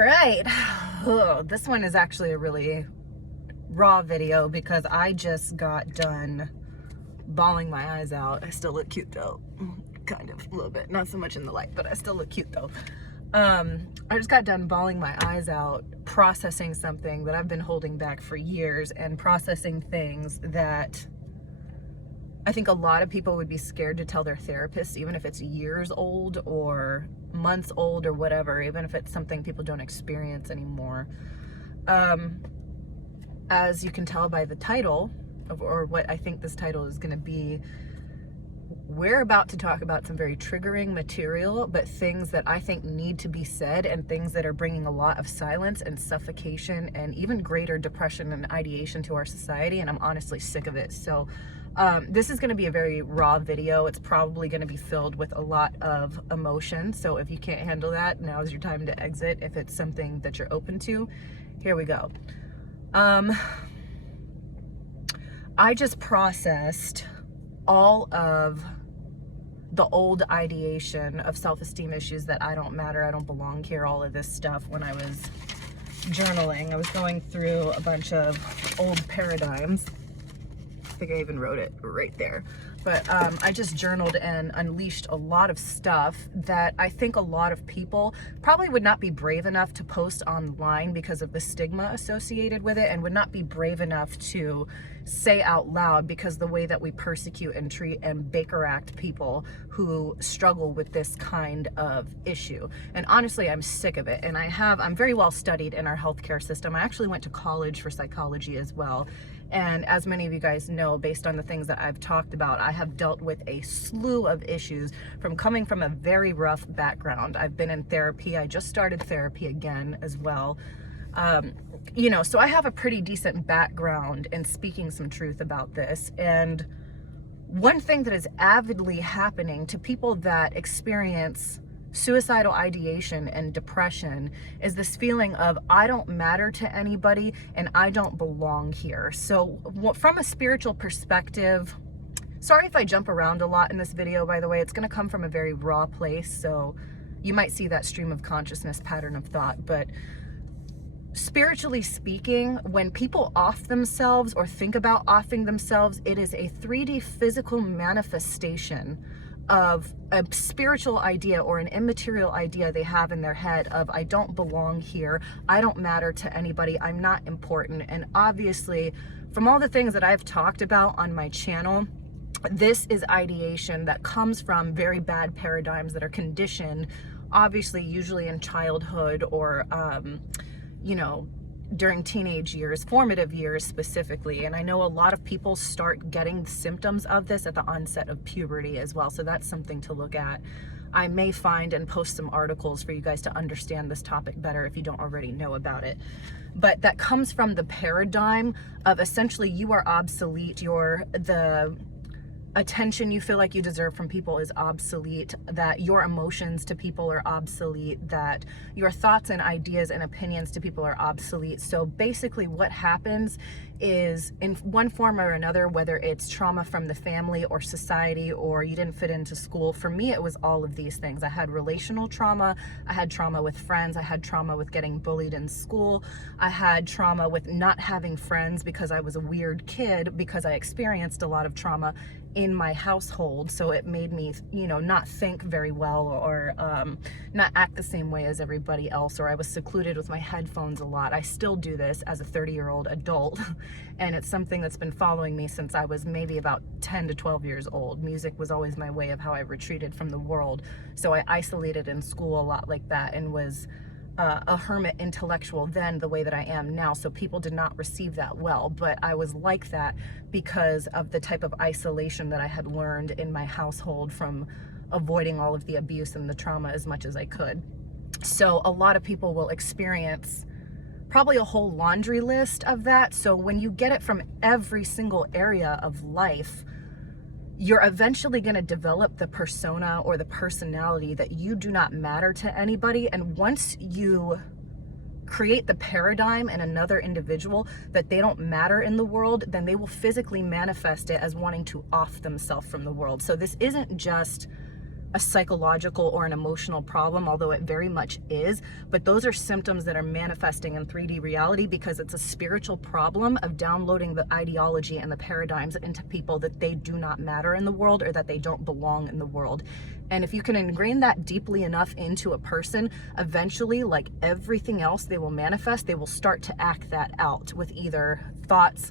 All right. Oh, this one is actually a really raw video because I just got done bawling my eyes out. I still look cute though. Kind of, a little bit. Not so much in the light, but I still look cute though. I just got done bawling my eyes out, processing something that I've been holding back for years and processing things that I think a lot of people would be scared to tell their therapist, even if it's years old or months old or whatever, even if it's something people don't experience anymore. As you can tell by the title, or what I think this title is going to be, we're about to talk about some very triggering material, but things that I think need to be said and things that are bringing a lot of silence and suffocation and even greater depression and ideation to our society, and I'm honestly sick of it. So this is going to be a very raw video. It's probably going to be filled with a lot of emotion, so if you can't handle that, now's your time to exit. If it's something that you're open to, here we go. I just processed all of the old ideation of self-esteem issues that I don't matter, I don't belong here, all of this stuff when I was journaling. I was going through a bunch of old paradigms. I think I even wrote it right there. But I just journaled and unleashed a lot of stuff that I think a lot of people probably would not be brave enough to post online because of the stigma associated with it, and would not be brave enough to say out loud because the way that we persecute and treat and Baker Act people who struggle with this kind of issue. And honestly, I'm sick of it. And I'm very well studied in our healthcare system. I actually went to college for psychology as well. And as many of you guys know, based on the things that I've talked about, I have dealt with a slew of issues from coming from a very rough background. I've been in therapy. I just started therapy again as well. You know, so I have a pretty decent background in speaking some truth about this. And one thing that is avidly happening to people that experience suicidal ideation and depression is this feeling of, I don't matter to anybody and I don't belong here. So from a spiritual perspective, sorry if I jump around a lot in this video, by the way, it's going to come from a very raw place. So you might see that stream of consciousness pattern of thought, but spiritually speaking, when people off themselves or think about offing themselves, it is a 3D physical manifestation of a spiritual idea or an immaterial idea they have in their head of, I don't belong here, I don't matter to anybody, I'm not important. And obviously, from all the things that I've talked about on my channel, this is ideation that comes from very bad paradigms that are conditioned, obviously, usually in childhood or, you know, during teenage years, formative years specifically. And I know a lot of people start getting symptoms of this at the onset of puberty as well. So that's something to look at. I may find and post some articles for you guys to understand this topic better if you don't already know about it. But that comes from the paradigm of essentially you are obsolete, the attention you feel like you deserve from people is obsolete, that your emotions to people are obsolete, that your thoughts and ideas and opinions to people are obsolete. So basically what happens is, in one form or another, whether it's trauma from the family or society or you didn't fit into school, for me it was all of these things. I had relational trauma, I had trauma with friends, I had trauma with getting bullied in school, I had trauma with not having friends because I was a weird kid, because I experienced a lot of trauma in my household. So it made me, you know, not think very well or not act the same way as everybody else, or I was secluded with my headphones a lot. I still do this as a 30-year-old adult, and it's something that's been following me since I was maybe about 10 to 12 years old. Music was always my way of how I retreated from the world. So I isolated in school a lot like that and was a hermit intellectual then the way that I am now. So people did not receive that well, but I was like that because of the type of isolation that I had learned in my household from avoiding all of the abuse and the trauma as much as I could. So a lot of people will experience probably a whole laundry list of that. So when you get it from every single area of life, you're eventually going to develop the persona or the personality that you do not matter to anybody. And once you create the paradigm in another individual that they don't matter in the world, then they will physically manifest it as wanting to off themselves from the world. So this isn't just a psychological or an emotional problem, although it very much is. But those are symptoms that are manifesting in 3D reality because it's a spiritual problem of downloading the ideology and the paradigms into people that they do not matter in the world or that they don't belong in the world. And if you can ingrain that deeply enough into a person, eventually, like everything else they will manifest, they will start to act that out with either thoughts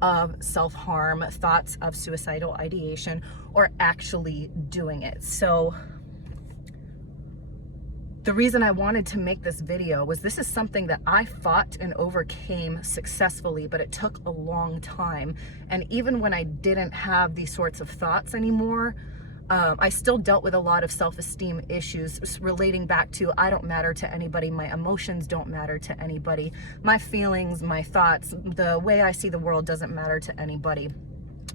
of self-harm, thoughts of suicidal ideation, or actually doing it. So the reason I wanted to make this video was this is something that I fought and overcame successfully, but it took a long time. And even when I didn't have these sorts of thoughts anymore, I still dealt with a lot of self-esteem issues relating back to I don't matter to anybody, my emotions don't matter to anybody, my feelings, my thoughts, the way I see the world doesn't matter to anybody.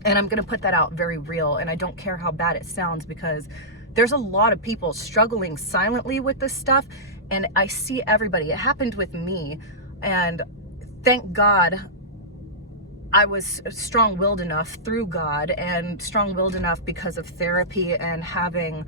And I'm gonna put that out very real, and I don't care how bad it sounds because there's a lot of people struggling silently with this stuff, and I see everybody. It happened with me, and thank God I was strong-willed enough through God, and strong-willed enough because of therapy and having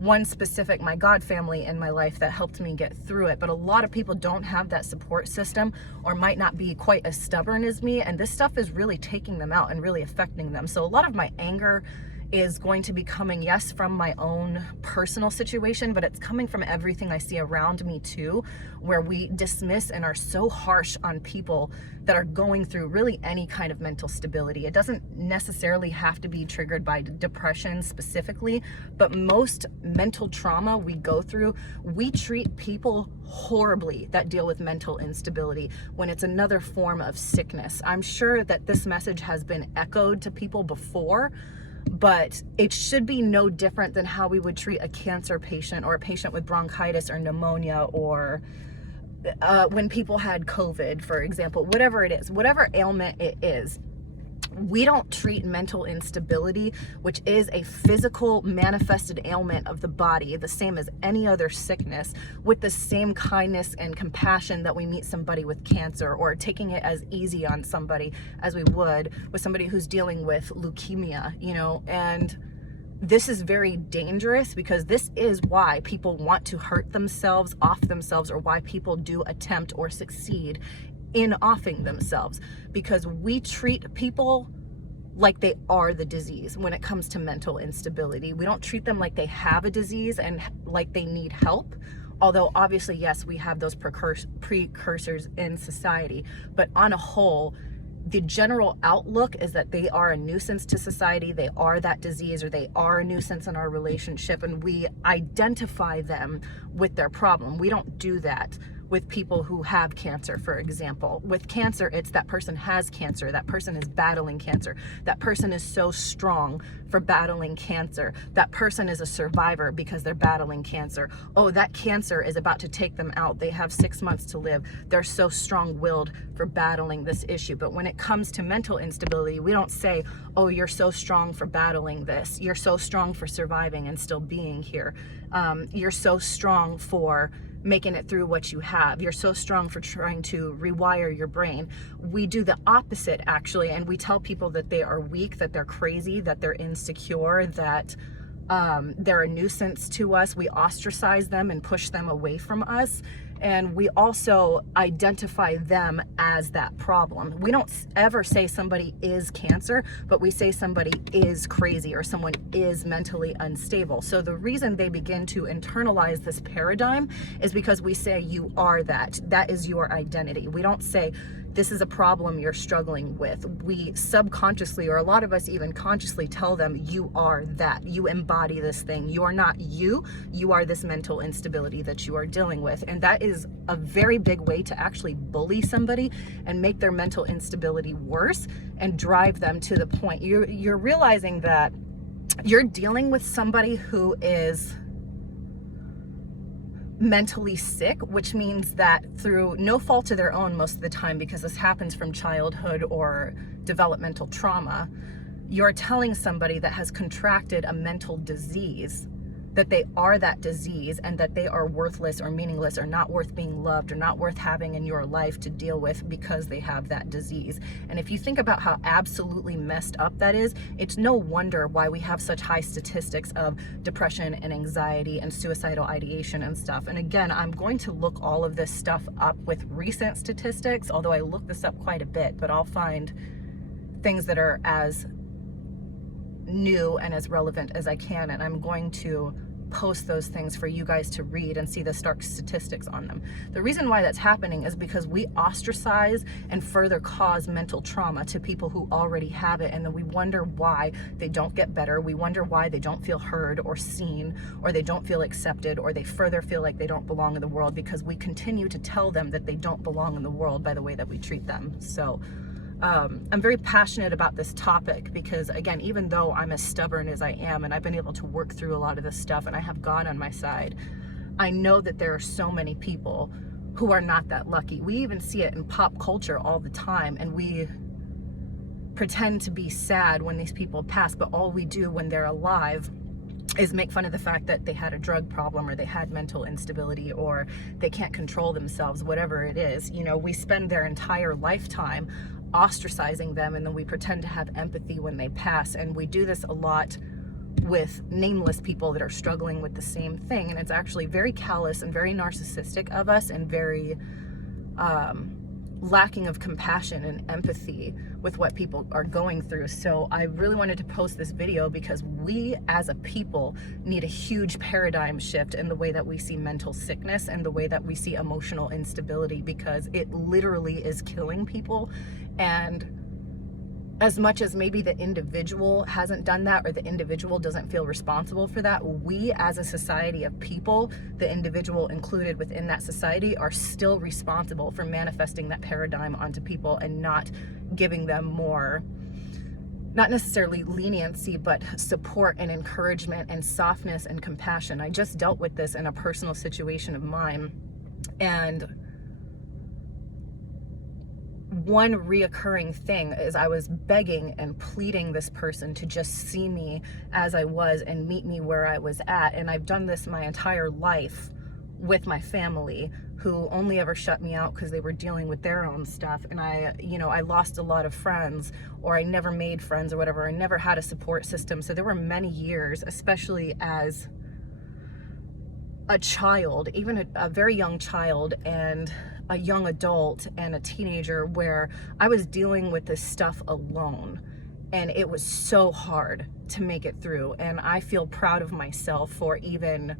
one specific, my God family in my life that helped me get through it. But a lot of people don't have that support system or might not be quite as stubborn as me, and this stuff is really taking them out and really affecting them. So a lot of my anger is going to be coming, yes, from my own personal situation, but it's coming from everything I see around me too, where we dismiss and are so harsh on people that are going through really any kind of mental stability. It doesn't necessarily have to be triggered by depression specifically, but most mental trauma we go through, we treat people horribly that deal with mental instability when it's another form of sickness. I'm sure that this message has been echoed to people before, but it should be no different than how we would treat a cancer patient or a patient with bronchitis or pneumonia, or when people had COVID, for example, whatever it is, whatever ailment it is. We don't treat mental instability, which is a physical manifested ailment of the body, the same as any other sickness, with the same kindness and compassion that we meet somebody with cancer, or taking it as easy on somebody as we would with somebody who's dealing with leukemia, you know. And this is very dangerous because this is why people want to hurt themselves, off themselves, or why people do attempt or succeed in offing themselves, because we treat people like they are the disease when it comes to mental instability. We don't treat them like they have a disease and like they need help. Although obviously, yes, we have those precursors in society, but on a whole, the general outlook is that they are a nuisance to society, they are that disease, or they are a nuisance in our relationship, and we identify them with their problem. We don't do that with people who have cancer, for example. With cancer, it's that person has cancer, that person is battling cancer, that person is so strong for battling cancer, that person is a survivor because they're battling cancer. Oh, that cancer is about to take them out, they have 6 months to live, they're so strong-willed for battling this issue. But when it comes to mental instability, we don't say, oh, you're so strong for battling this, you're so strong for surviving and still being here, you're so strong for making it through what you have, you're so strong for trying to rewire your brain. We do the opposite, actually, and we tell people that they are weak, that they're crazy, that they're insecure, that they're a nuisance to us. We ostracize them and push them away from us, and we also identify them as that problem. We don't ever say somebody is cancer, but we say somebody is crazy or someone is mentally unstable. So the reason they begin to internalize this paradigm is because we say you are that. That is your identity. We don't say this is a problem you're struggling with. We subconsciously, or a lot of us even consciously, tell them you are that. You embody this thing. You are not you. You are this mental instability that you are dealing with. And that is a very big way to actually bully somebody and make their mental instability worse and drive them to the point. You're realizing that you're dealing with somebody who is mentally sick, which means that through no fault of their own most of the time, because this happens from childhood or developmental trauma, you're telling somebody that has contracted a mental disease that they are that disease and that they are worthless or meaningless or not worth being loved or not worth having in your life to deal with because they have that disease. And if you think about how absolutely messed up that is, it's no wonder why we have such high statistics of depression and anxiety and suicidal ideation and stuff. And again, I'm going to look all of this stuff up with recent statistics, although I look this up quite a bit, but I'll find things that are as new and as relevant as I can, and I'm going to post those things for you guys to read and see the stark statistics on them. The reason why that's happening is because we ostracize and further cause mental trauma to people who already have it, and then we wonder why they don't get better. We wonder why they don't feel heard or seen, or they don't feel accepted, or they further feel like they don't belong in the world because we continue to tell them that they don't belong in the world by the way that we treat them. So I'm very passionate about this topic because, again, even though I'm as stubborn as I am and I've been able to work through a lot of this stuff and I have God on my side, I know that there are so many people who are not that lucky. We even see it in pop culture all the time, and we pretend to be sad when these people pass, but all we do when they're alive is make fun of the fact that they had a drug problem or they had mental instability or they can't control themselves, whatever it is. You know, we spend their entire lifetime ostracizing them, and then we pretend to have empathy when they pass. And we do this a lot with nameless people that are struggling with the same thing, and it's actually very callous and very narcissistic of us, and very lacking of compassion and empathy with what people are going through. So I really wanted to post this video because we as a people need a huge paradigm shift in the way that we see mental sickness and the way that we see emotional instability, because it literally is killing people. And as much as maybe the individual hasn't done that, or the individual doesn't feel responsible for that, we as a society of people, the individual included within that society, are still responsible for manifesting that paradigm onto people and not giving them more, not necessarily leniency, but support and encouragement and softness and compassion. I just dealt with this in a personal situation of mine, and one reoccurring thing is I was begging and pleading this person to just see me as I was and meet me where I was at. And I've done this my entire life with my family, who only ever shut me out because they were dealing with their own stuff. And I lost a lot of friends, or I never made friends or whatever. I never had a support system. So there were many years, especially as a child, even a very young child and a young adult and a teenager, where I was dealing with this stuff alone, and it was so hard to make it through. And I feel proud of myself for even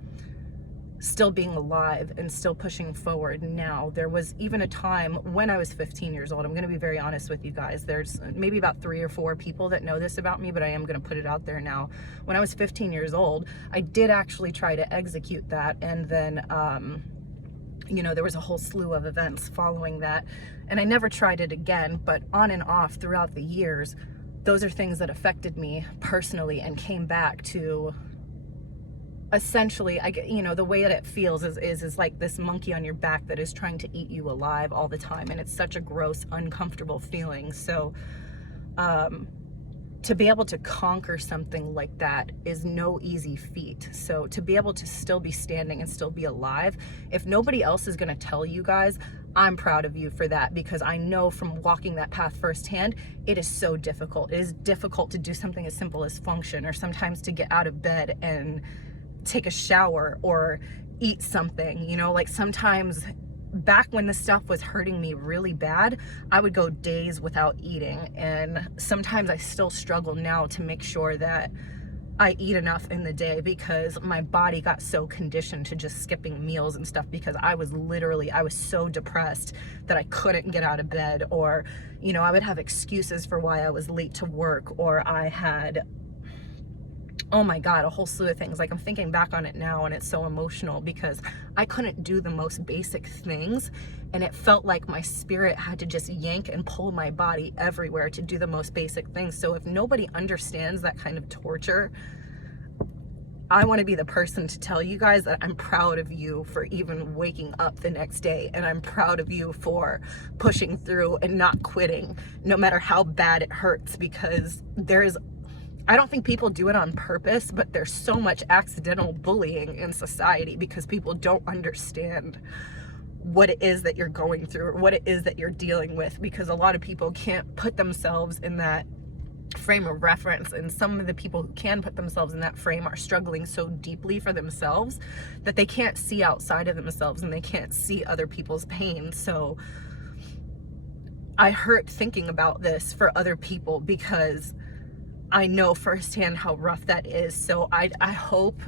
still being alive and still pushing forward now. There was even a time when I was 15 years old. I'm going to be very honest with you guys. There's maybe about 3 or 4 people that know this about me, but I am going to put it out there now. When I was 15 years old, I did actually try to execute that, and then there was a whole slew of events following that, and I never tried it again. But on and off throughout the years, those are things that affected me personally and came back to essentially, the way that it feels is like this monkey on your back that is trying to eat you alive all the time, and it's such a gross, uncomfortable feeling. So to be able to conquer something like that is no easy feat. So to be able to still be standing and still be alive, if nobody else is going to tell you guys, I'm proud of you for that, because I know from walking that path firsthand, it is so difficult. It is difficult to do something as simple as function, or sometimes to get out of bed and take a shower or eat something. Like sometimes back when this stuff was hurting me really bad, I would go days without eating, and sometimes I still struggle now to make sure that I eat enough in the day, because my body got so conditioned to just skipping meals and stuff, because I was so depressed that I couldn't get out of bed, or I would have excuses for why I was late to work, or I had, oh my God, a whole slew of things. Like, I'm thinking back on it now and it's so emotional, because I couldn't do the most basic things, and it felt like my spirit had to just yank and pull my body everywhere to do the most basic things. So if nobody understands that kind of torture, I want to be the person to tell you guys that I'm proud of you for even waking up the next day, and I'm proud of you for pushing through and not quitting, no matter how bad it hurts, because I don't think people do it on purpose, but there's so much accidental bullying in society because people don't understand what it is that you're going through or what it is that you're dealing with, because a lot of people can't put themselves in that frame of reference, and some of the people who can put themselves in that frame are struggling so deeply for themselves that they can't see outside of themselves and they can't see other people's pain. So I hurt thinking about this for other people because I know firsthand how rough that is. So I hope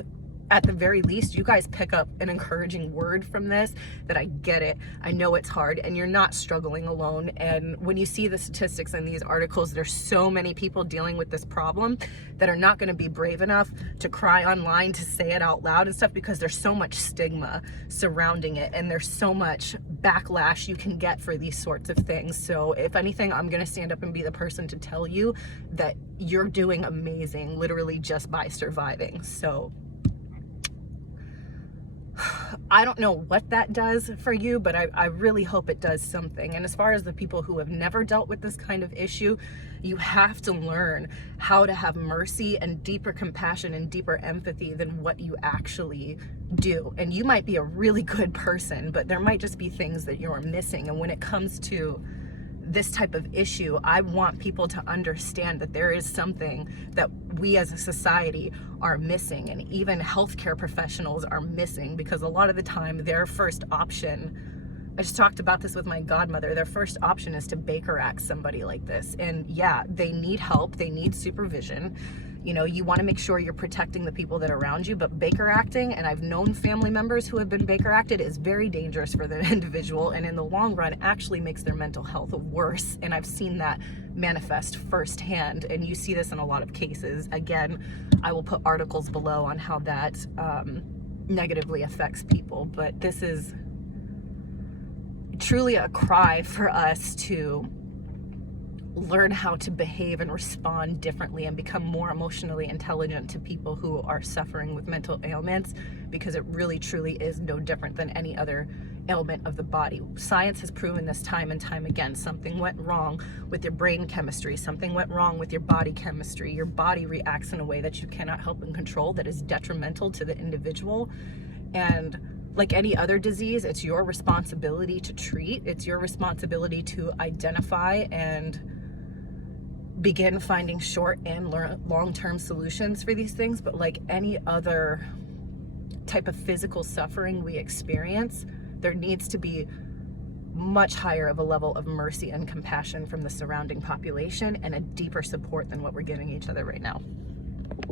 at the very least you guys pick up an encouraging word from this, that I get it, I know it's hard, and you're not struggling alone. And when you see the statistics in these articles, there's so many people dealing with this problem that are not going to be brave enough to cry online, to say it out loud and stuff, because there's so much stigma surrounding it and there's so much backlash you can get for these sorts of things. So if anything, I'm going to stand up and be the person to tell you that you're doing amazing, literally just by surviving. So I don't know what that does for you, but I really hope it does something. And as far as the people who have never dealt with this kind of issue, you have to learn how to have mercy and deeper compassion and deeper empathy than what you actually do. And you might be a really good person, but there might just be things that you're missing. And when it comes to this type of issue, I want people to understand that there is something that we as a society are missing, and even healthcare professionals are missing, because a lot of the time their first option, I just talked about this with my godmother, their first option is to Baker Act somebody like this. And yeah, they need help, they need supervision. You know, you want to make sure you're protecting the people that are around you, but Baker acting, and I've known family members who have been Baker acted, is very dangerous for the individual, and in the long run actually makes their mental health worse. And I've seen that manifest firsthand, and you see this in a lot of cases. Again, I will put articles below on how that negatively affects people, but this is truly a cry for us to learn how to behave and respond differently and become more emotionally intelligent to people who are suffering with mental ailments, because it really truly is no different than any other ailment of the body. Science has proven this time and time again. Something went wrong with your brain chemistry, something went wrong with your body chemistry. Your body reacts in a way that you cannot help and control, that is detrimental to the individual. And like any other disease, it's your responsibility to treat, it's your responsibility to identify and begin finding short and long-term solutions for these things. But like any other type of physical suffering we experience, there needs to be much higher of a level of mercy and compassion from the surrounding population, and a deeper support than what we're giving each other right now.